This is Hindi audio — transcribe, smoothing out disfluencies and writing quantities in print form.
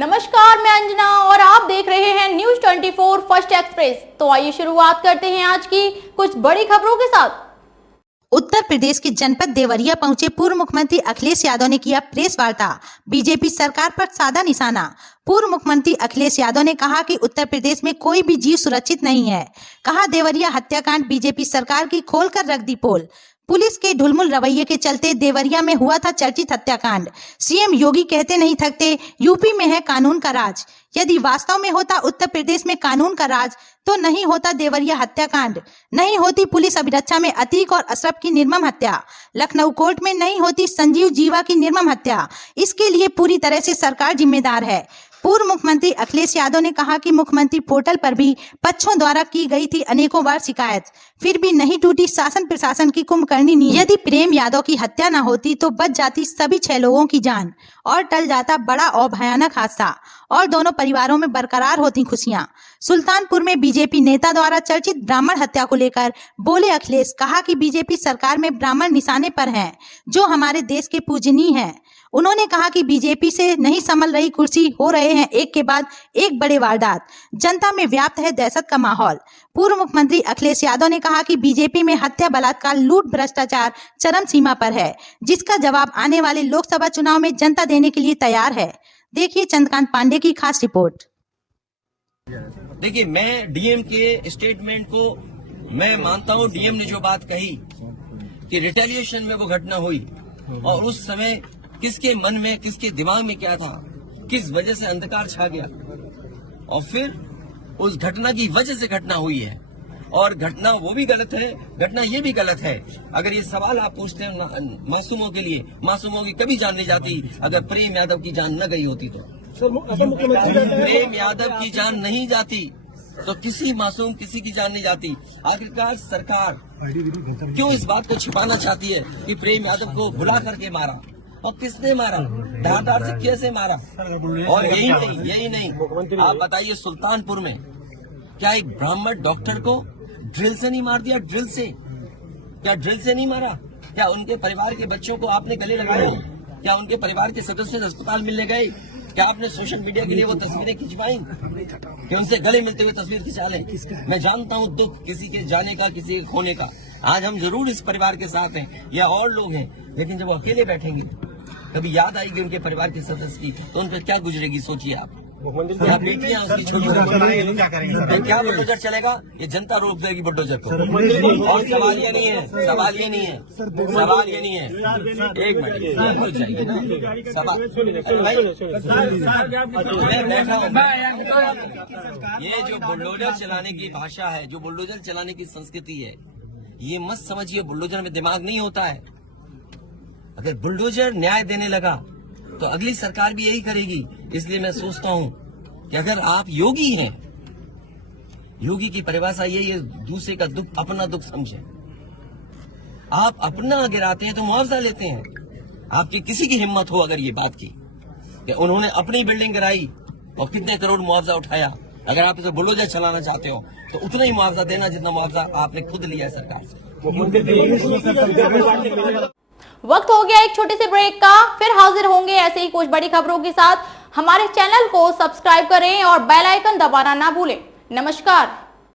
नमस्कार, मैं अंजना और आप देख रहे हैं न्यूज 24 फर्स्ट एक्सप्रेस। तो आइए शुरुआत करते हैं आज की कुछ बड़ी खबरों के साथ। उत्तर प्रदेश के जनपद देवरिया पहुंचे पूर्व मुख्यमंत्री अखिलेश यादव ने किया प्रेस वार्ता। बीजेपी सरकार पर साधा निशाना। पूर्व मुख्यमंत्री अखिलेश यादव ने कहा कि उत्तर प्रदेश में कोई भी जीव सुरक्षित नहीं है। कहा, देवरिया हत्याकांड बीजेपी सरकार की खोलकर रख दी पोल। पुलिस के ढुलमुल रवैये के चलते देवरिया में हुआ था चर्चित हत्याकांड। सीएम योगी कहते नहीं थकते, यूपी में है कानून का राज। यदि वास्तव में होता उत्तर प्रदेश में कानून का राज तो नहीं होता देवरिया हत्याकांड, नहीं होती पुलिस अभिरक्षा में अतीक और अशरफ की निर्मम हत्या, लखनऊ कोर्ट में नहीं होती संजीव जीवा की निर्मम हत्या। इसके लिए पूरी तरह से सरकार जिम्मेदार है। पूर्व मुख्यमंत्री अखिलेश यादव ने कहा कि मुख्यमंत्री पोर्टल पर भी पक्षों द्वारा की गई थी अनेकों बार शिकायत, फिर भी नहीं टूटी शासन प्रशासन की कुंभकर्णी नींव। यदि प्रेम यादव की हत्या न होती तो बच जाती सभी 6 लोगों की जान और टल जाता बड़ा और भयानक हादसा और दोनों परिवारों में बरकरार होती खुशियां। सुल्तानपुर में बीजेपी नेता द्वारा चर्चित ब्राह्मण हत्या को लेकर बोले अखिलेश। कहा कि बीजेपी सरकार में ब्राह्मण निशाने पर हैं, जो हमारे देश के पूजनीय हैं। उन्होंने कहा कि बीजेपी से नहीं संभल रही कुर्सी, हो रहे हैं एक के बाद एक बड़े वारदात, जनता में व्याप्त है दहशत का माहौल। पूर्व मुख्यमंत्री अखिलेश यादव ने कहा कि बीजेपी में हत्या, बलात्कार, लूट, भ्रष्टाचार चरम सीमा पर है, जिसका जवाब आने वाले लोकसभा चुनाव में जनता देने के लिए तैयार है। देखिए चंद्रकांत पांडे की खास रिपोर्ट। देखिए, मैं डीएम के स्टेटमेंट को मैं मानता हूं। डीएम ने जो बात कही कि रिटेलिएशन में वो घटना हुई और उस समय किसके मन में, किसके दिमाग में क्या था, किस वजह से अंधकार छा गया और फिर उस घटना की वजह से घटना हुई है। और घटना वो भी गलत है, घटना ये भी गलत है। अगर ये सवाल आप पूछते हैं मासूमों के लिए, मासूमों की कभी जान नहीं जाती अगर प्रेम यादव की जान न गई होती तो। प्रेम यादव की जान नहीं जाती तो किसी मासूम, किसी की जान नहीं जाती। आखिरकार सरकार क्यों इस बात को छिपाना चाहती है कि प्रेम यादव को भुला करके मारा और किसने मारा, धारदार से कैसे मारा। और यही नहीं, आप बताइए सुल्तानपुर में क्या एक ब्राह्मण डॉक्टर को ड्रिल से नहीं मार दिया? ड्रिल से, क्या ड्रिल से नहीं मारा? क्या उनके परिवार के बच्चों को आपने गले लगाए? क्या उनके परिवार के सदस्य अस्पताल मिलने गए? क्या आपने सोशल मीडिया के लिए वो तस्वीरें खिंचवाई कि उनसे गले मिलते हुए तस्वीर खिंचा लें? मैं जानता हूँ दुख किसी के जाने का, किसी के खोने का। आज हम जरूर इस परिवार के साथ हैं या और लोग हैं, लेकिन जब वो अकेले बैठेंगे कभी याद आएगी उनके परिवार के सदस्य की तो उन पर क्या गुजरेगी, सोचिए आप। क्या बेटियां उसकी छोटी, क्या बुलडोजर चलेगा? ये जनता रोक देगी बुलडोजर को। और सवाल ये नहीं है, सवाल ये नहीं है, सवाल ये नहीं है। एक मिनट हो जाएगी ना सवाल। ये जो बुलडोजर चलाने की भाषा है, जो बुलडोजर चलाने की संस्कृति है, ये मत समझिए बुलडोजर में दिमाग नहीं होता है। अगर बुलडोजर न्याय देने लगा तो अगली सरकार भी यही करेगी। इसलिए मैं सोचता हूं कि अगर आप योगी हैं, योगी की परिभाषा यही है, दूसरे का दुख अपना दुख समझे। आप अपना गिराते हैं तो मुआवजा लेते हैं। आपकी किसी की हिम्मत हो अगर ये बात की कि उन्होंने अपनी बिल्डिंग गिराई और कितने करोड़ मुआवजा उठाया, अगर आप इसे बुलडोजर चलाना चाहते हो तो उतना ही मुआवजा देना जितना मुआवजा आपने खुद लिया है सरकार से। वक्त हो गया एक छोटे से ब्रेक का, फिर हाजिर होंगे ऐसे ही कुछ बड़ी खबरों के साथ। हमारे चैनल को सब्सक्राइब करें और बेल आइकन दबाना ना भूलें। नमस्कार।